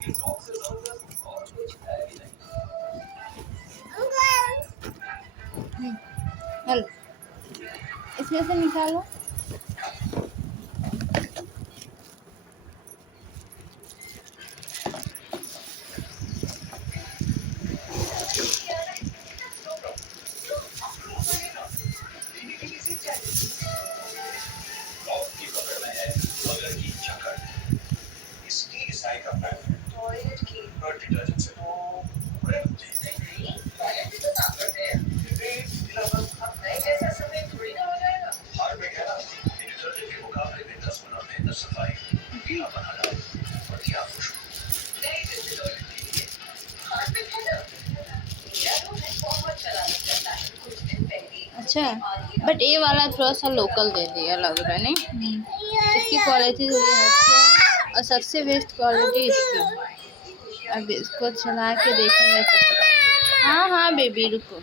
Hello, इसमें से निकालो। अच्छा, बट ये वाला थोड़ा सा लोकल दे दिया लग रहा है नहीं। इसकी क्वालिटी थोड़ी अच्छी है और सबसे बेस्ट क्वालिटी इसकी। अब इसको चला के देखेंगे तो पता। हाँ हाँ बेबी रुको।